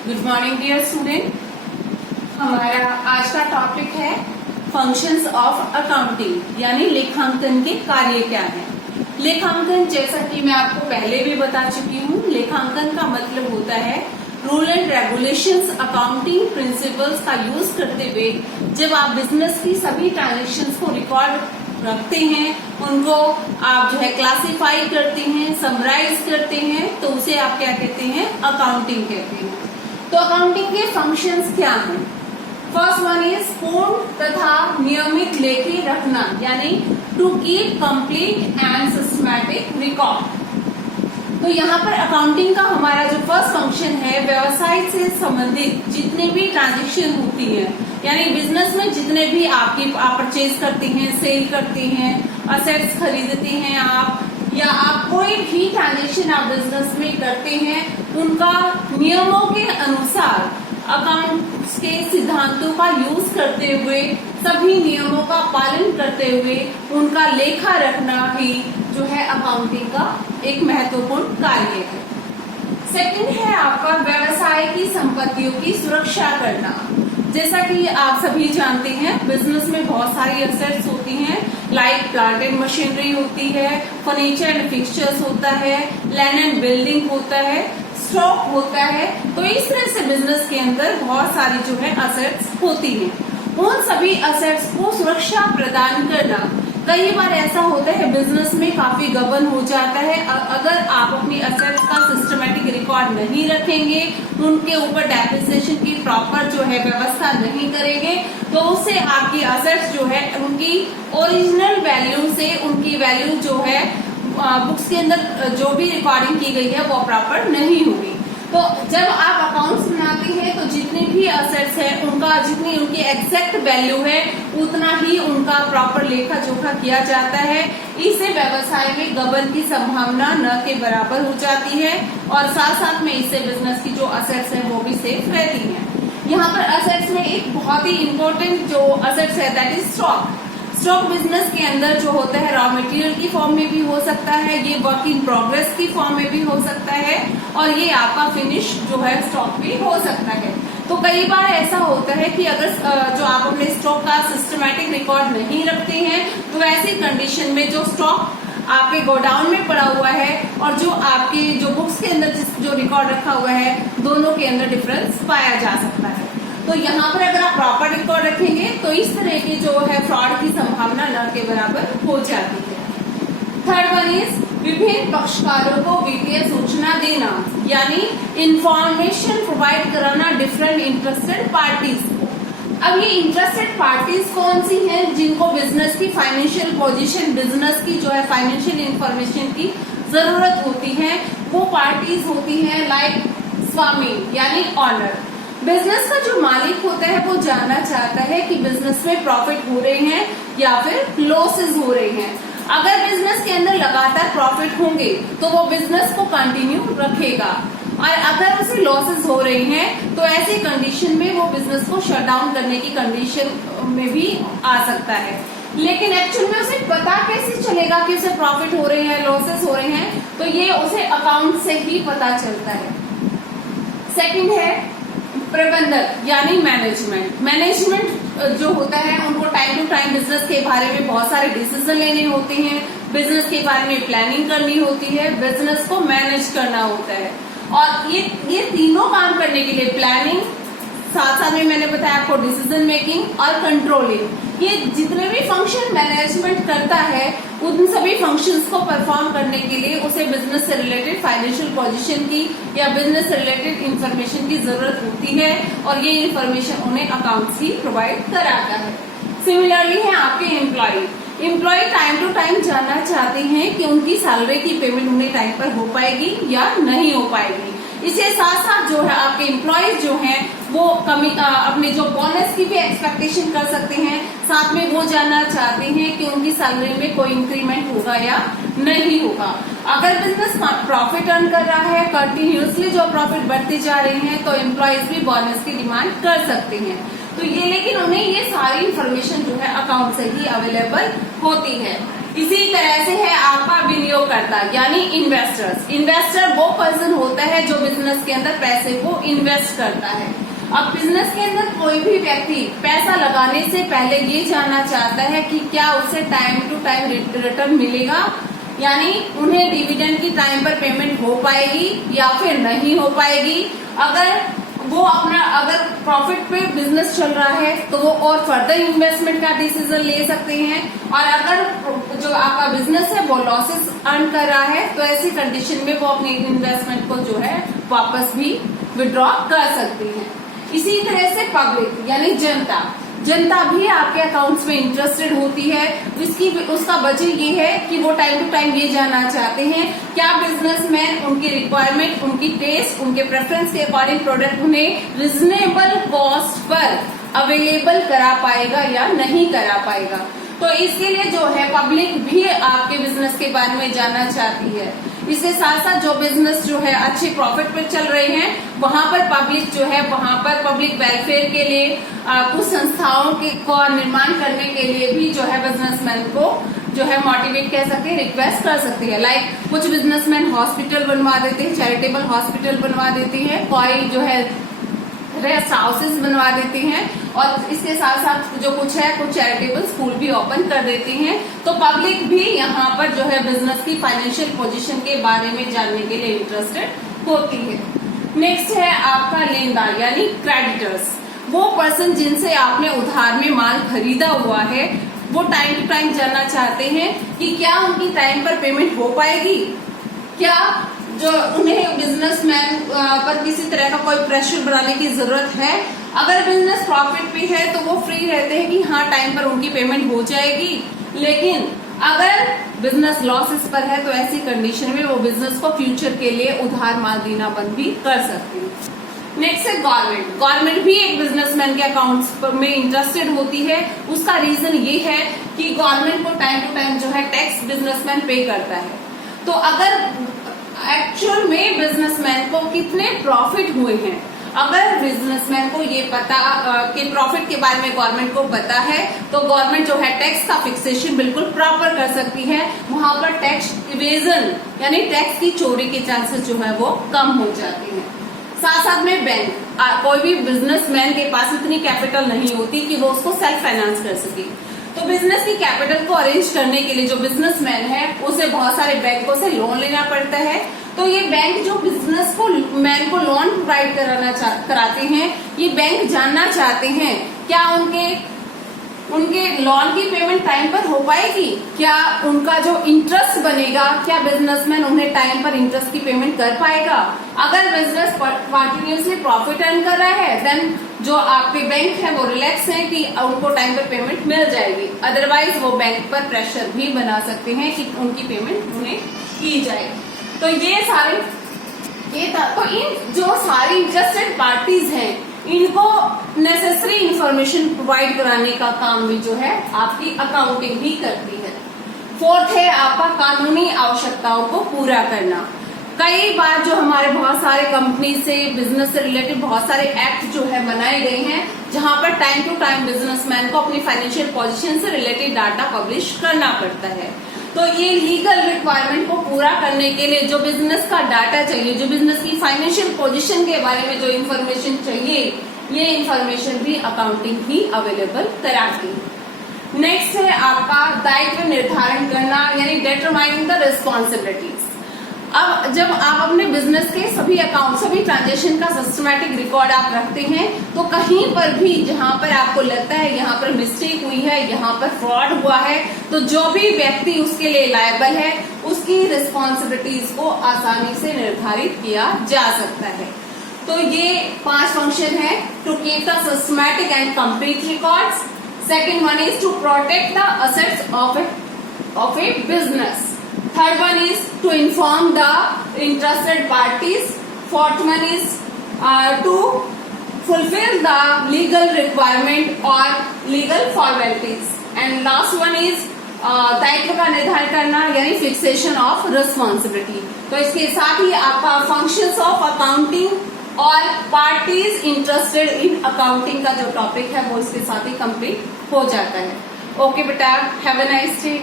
Good morning dear student. हमारा आज का टॉपिक है फंक्शंस ऑफ अकाउंटिंग, यानी लेखांकन के कार्य क्या है। लेखांकन, जैसा कि मैं आपको पहले भी बता चुकी हूँ, लेखांकन का मतलब होता है rule and regulations, accounting principles का यूज करते हुए जब आप बिजनेस की सभी ट्रांजेक्शन्स को रिकॉर्ड रखते हैं, उनको आप जो है क्लासिफाई करते हैं, समराइज करते हैं, तो उसे आप क्या कहते हैं, अकाउंटिंग कहते हैं। तो अकाउंटिंग के फंक्शंस क्या हैं? फर्स्ट वन इज पूर्ण तथा नियमित लेखे रखना, यानी to keep complete and systematic record. तो यहाँ पर अकाउंटिंग का हमारा जो फर्स्ट फंक्शन है, व्यवसाय से संबंधित जितनी भी ट्रांजेक्शन होती है, यानी बिजनेस में जितने भी आप परचेज करते हैं, सेल करते हैं, असेट्स खरीदते हैं आप, या आप कोई भी ट्रांजेक्शन आप बिजनेस में करते हैं, उनका नियमों के अनुसार अकाउंट्स के सिद्धांतों का यूज करते हुए, सभी नियमों का पालन करते हुए उनका लेखा रखना ही जो है अकाउंटिंग का एक महत्वपूर्ण कार्य है। सेकंड है आपका व्यवसाय की संपत्तियों की सुरक्षा करना। जैसा कि आप सभी जानते हैं, बिजनेस में बहुत सारी एसेट्स होती हैं, लाइक प्लांट एंड मशीनरी होती है, फर्नीचर एंड फिक्सचर्स होता है, लैंड एंड बिल्डिंग होता है, स्टॉक होता है। तो इस तरह से बिजनेस के अंदर बहुत सारी जो है असेट्स होती हैं। उन सभी असेट्स को सुरक्षा प्रदान करना। कई बार ऐसा होता है बिजनेस में काफी गबन हो जाता है, अगर आप अपनी असेट्स का सिस्टमैटिक रिकॉर्ड नहीं रखेंगे, उनके ऊपर डेप्रिसिएशन की प्रॉपर जो है व्यवस्था नहीं करेंगे, तो उससे आपकी असेट्स जो है उनकी ओरिजिनल वैल्यू से, उनकी वैल्यू जो है बुक्स के अंदर जो भी रिकॉर्डिंग की गई है वो प्रॉपर नहीं होगी। तो जब आप अकाउंट्स बनाते हैं तो जितनी भी असेट्स है उनका, जितनी उनकी एग्जैक्ट वैल्यू है, उतना ही उनका प्रॉपर लेखा जोखा किया जाता है। इससे व्यवसाय में गबन की संभावना न के बराबर हो जाती है, और साथ साथ में इससे बिजनेस की जो असेट्स है वो भी सेफ रहती है। यहाँ पर असेट्स में एक बहुत ही इम्पोर्टेंट जो असेट्स है that is stock. Stock business के अंदर जो होता है रॉ मटेरियल की फॉर्म में भी हो सकता है, ये वर्क इन प्रोग्रेस की फॉर्म में भी हो सकता है, और ये आपका फिनिश जो है स्टॉक भी हो सकता है। तो कई बार ऐसा होता है कि अगर जो आप अपने स्टॉक का सिस्टमैटिक रिकॉर्ड नहीं रखते हैं, तो ऐसी कंडीशन में जो स्टॉक आपके गोडाउन में पड़ा हुआ है और जो आपके जो बुक्स के अंदर जो रिकॉर्ड रखा हुआ है, दोनों के अंदर डिफरेंस पाया जा सकता है। तो यहाँ पर अगर आप प्रॉपर रिकॉर्ड रखेंगे तो इस तरह की जो है फ्रॉड की संभावना न के बराबर हो जाती है। थर्ड वन इज विभिन्न पक्षकारों को वित्तीय सूचना देना, यानी इंफॉर्मेशन प्रोवाइड कराना डिफरेंट इंटरेस्टेड पार्टीज को। अब ये इंटरेस्टेड पार्टीज कौन सी हैं? जिनको बिजनेस की फाइनेंशियल पोजीशन, बिजनेस की जो है फाइनेंशियल इंफॉर्मेशन की जरूरत होती है, वो पार्टीज होती हैं लाइक स्वामी, यानी ऑनर। बिजनेस का जो मालिक होता है वो जानना चाहता है कि बिजनेस में प्रॉफिट हो रहे हैं या फिर लॉसेस हो रहे हैं। अगर बिजनेस के अंदर लगातार प्रॉफिट होंगे तो वो बिजनेस को कंटिन्यू रखेगा, और अगर उसे लॉसेस हो रहे हैं तो ऐसी कंडीशन में वो बिजनेस को शट डाउन करने की कंडीशन में भी आ सकता है। लेकिन एक्चुअल में उसे पता कैसे चलेगा कि उसे प्रॉफिट हो रहे हैं, लॉसेस हो रहे हैं? तो ये उसे अकाउंट से ही पता चलता है। सेकंड है प्रबंधक, यानी मैनेजमेंट। मैनेजमेंट जो होता है उनको टाइम टू टाइम बिजनेस के बारे में बहुत सारे डिसीजन लेने होते हैं, बिजनेस के बारे में प्लानिंग करनी होती है, बिजनेस को मैनेज करना होता है। और ये तीनों काम करने के लिए प्लानिंग, साथ साथ में मैंने बताया आपको डिसीजन मेकिंग और कंट्रोलिंग, ये जितने भी फंक्शन मैनेजमेंट करता है, उन सभी फंक्शंस को परफॉर्म करने के लिए उसे बिजनेस से रिलेटेड फाइनेंशियल पोजीशन की या बिजनेस से रिलेटेड इंफॉर्मेशन की जरूरत होती है, और ये इंफॉर्मेशन उन्हें अकाउंट्स ही प्रोवाइड कराता है। सिमिलरली है आपके एम्प्लॉय टाइम टू टाइम जानना चाहते हैं कि उनकी सैलरी की पेमेंट उन्हें टाइम पर हो पाएगी या नहीं हो पाएगी। इसके साथ साथ जो है आपके एम्प्लॉयज जो हैं वो अपने जो बोनस की भी एक्सपेक्टेशन कर सकते हैं, साथ में वो जानना चाहते हैं कि उनकी सैलरी में कोई इंक्रीमेंट होगा या नहीं होगा। अगर बिजनेस प्रॉफिट अर्न कर रहा है, कंटिन्यूसली जो प्रॉफिट बढ़ते जा रहे हैं, तो एम्प्लॉयज भी बोनस की डिमांड कर सकते हैं। तो ये, लेकिन उन्हें ये सारी इंफॉर्मेशन जो है अकाउंट से ही अवेलेबल होती है। इसी तरह से है आपका विनियोगकर्ता यानी इन्वेस्टर्स। इन्वेस्टर वो पर्सन होता है जो बिजनेस के अंदर पैसे को इन्वेस्ट करता है। अब बिजनेस के अंदर कोई भी व्यक्ति पैसा लगाने से पहले ये जानना चाहता है कि क्या उसे टाइम टू टाइम रिटर्न मिलेगा, यानी उन्हें डिविडेंड की टाइम पर पेमेंट हो पाएगी या फिर नहीं हो पाएगी। अगर प्रॉफिट पे बिजनेस चल रहा है तो वो और फर्दर इन्वेस्टमेंट का डिसीजन ले सकते हैं, और अगर जो आपका बिजनेस है वो लॉसेस अर्न कर रहा है तो ऐसी कंडीशन में वो अपने इन्वेस्टमेंट को जो है वापस भी विड्रॉ कर सकते हैं। इसी तरह से पब्लिक यानी जनता भी आपके अकाउंट्स में इंटरेस्टेड होती है। उसका वजह ये है कि वो टाइम टू टाइम ये जानना चाहते हैं क्या बिजनेसमैन उनकी रिक्वायरमेंट, उनकी टेस्ट, उनके प्रेफरेंस के अकॉर्डिंग प्रोडक्ट उन्हें रिजनेबल कॉस्ट पर अवेलेबल करा पाएगा या नहीं करा पाएगा। तो इसके लिए जो है पब्लिक भी आपके बिजनेस के बारे में जानना चाहती है। इसके साथ साथ जो बिजनेस जो है अच्छे प्रॉफिट पे चल रहे हैं वहां पर पब्लिक जो है वहां पर पब्लिक वेलफेयर के लिए कुछ संस्थाओं को निर्माण करने के लिए भी जो है बिजनेसमैन को जो है मोटिवेट कह सकते हैं, रिक्वेस्ट कर सकते हैं। लाइक कुछ बिजनेसमैन हॉस्पिटल बनवा देते हैं, चैरिटेबल हॉस्पिटल बनवा देते हैं, कोई जो है रेस्ट हाउसेस बनवा देते हैं, और इसके साथ साथ जो कुछ चैरिटेबल स्कूल भी ओपन कर देते हैं। तो पब्लिक भी यहाँ पर जो है बिजनेस की फाइनेंशियल पोजीशन के बारे में जानने के लिए इंटरेस्टेड होती है। नेक्स्ट है आपका लेनदार यानी क्रेडिटर्स। वो पर्सन जिनसे आपने उधार में माल खरीदा हुआ है वो टाइम टू टाइम जानना चाहते हैं कि क्या उनकी टाइम पर पेमेंट हो पाएगी, क्या जो उन्हें बिजनेसमैन पर किसी तरह का कोई प्रेशर बनाने की जरूरत है। अगर बिजनेस प्रॉफिट पे है तो वो फ्री रहते हैं कि हाँ टाइम पर उनकी पेमेंट हो जाएगी, लेकिन अगर बिजनेस लॉसेस पर है तो ऐसी कंडीशन में वो बिजनेस को फ्यूचर के लिए उधार माल देना बंद भी कर सकते हैं। नेक्स्ट है गवर्नमेंट भी एक बिजनेसमैन के अकाउंट्स में इंटरेस्टेड होती है। उसका रीजन ये है कि गवर्नमेंट को टाइम टू टाइम जो है टैक्स बिजनेसमैन पे करता है। तो अगर एक्चुअल में बिजनेसमैन को कितने प्रॉफिट हुए हैं, अगर बिजनेसमैन को ये पता कि प्रॉफिट के बारे में गवर्नमेंट को पता है तो गवर्नमेंट जो है टैक्स का फिक्सेशन बिल्कुल प्रॉपर कर सकती है। वहां पर टैक्स इवेजन यानी टैक्स की चोरी के चांसेस जो है वो कम हो जाते हैं। साथ साथ में बैंक, कोई भी बिजनेसमैन के पास इतनी कैपिटल नहीं होती कि वो उसको सेल्फ फाइनेंस कर सके, तो बिजनेस की कैपिटल को अरेंज करने के लिए जो बिजनेसमैन है उसे बहुत सारे बैंकों से लोन लेना पड़ता है। तो ये बैंक जो बिजनेस को मैन को लोन प्रोवाइड कराते हैं, ये बैंक जानना चाहते हैं क्या उनके लोन की पेमेंट टाइम पर हो पाएगी, क्या उनका जो इंटरेस्ट बनेगा क्या बिजनेसमैन उन्हें टाइम पर इंटरेस्ट की पेमेंट कर पाएगा। अगर बिजनेस कंटिन्यूसली प्रॉफिट अर्न कर रहा है देन जो आपके बैंक है वो रिलैक्स है कि उनको टाइम पर पेमेंट मिल जाएगी, अदरवाइज वो बैंक पर प्रेशर भी बना सकते हैं कि उनकी पेमेंट उन्हें की जाए। तो तो इन जो सारी इंटरेस्टेड पार्टीज हैं इनको नेसेसरी इंफॉर्मेशन प्रोवाइड कराने का काम भी जो है आपकी अकाउंटिंग ही करती है। फोर्थ है आपका कानूनी आवश्यकताओं को पूरा करना। कई बार जो हमारे बहुत सारे कंपनी से बिजनेस से रिलेटेड बहुत सारे एक्ट जो है बनाए गए हैं जहां पर टाइम टू टाइम बिजनेसमैन को अपनी फाइनेंशियल पोजीशन से रिलेटेड डाटा पब्लिश करना पड़ता है। तो ये लीगल रिक्वायरमेंट को पूरा करने के लिए जो बिजनेस का डाटा चाहिए, जो बिजनेस की फाइनेंशियल पोजीशन के बारे में जो इन्फॉर्मेशन चाहिए, ये इन्फॉर्मेशन भी अकाउंटिंग ही अवेलेबल कराती है। नेक्स्ट है आपका दायित्व निर्धारण करना यानी डिटरमाइनिंग द रिस्पॉन्सिबिलिटीज। अब जब आप अपने बिजनेस के सभी अकाउंट, सभी ट्रांजेक्शन का सिस्टमैटिक रिकॉर्ड आप रखते हैं तो कहीं पर भी जहां पर आपको लगता है यहाँ पर मिस्टेक हुई है, यहाँ पर फ्रॉड हुआ है, तो जो भी व्यक्ति उसके लिए लायबल है उसकी रिस्पॉन्सिबिलिटीज को आसानी से निर्धारित किया जा सकता है। तो ये 5 फंक्शन है to keep the systematic and complete records. Second one is to protect the assets of a business. Third one is to inform the interested parties. Fourth one is to fulfill the legal requirement or legal formalities. And last one is दायित्व का निर्धारण करना यानी fixation of responsibility. तो इसके साथ ही आपका functions of accounting और पार्टीज इंटरेस्टेड इन अकाउंटिंग का जो टॉपिक है वो इसके साथ ही कंप्लीट हो जाता है। ओके बेटा, हैव अ नाइस डे।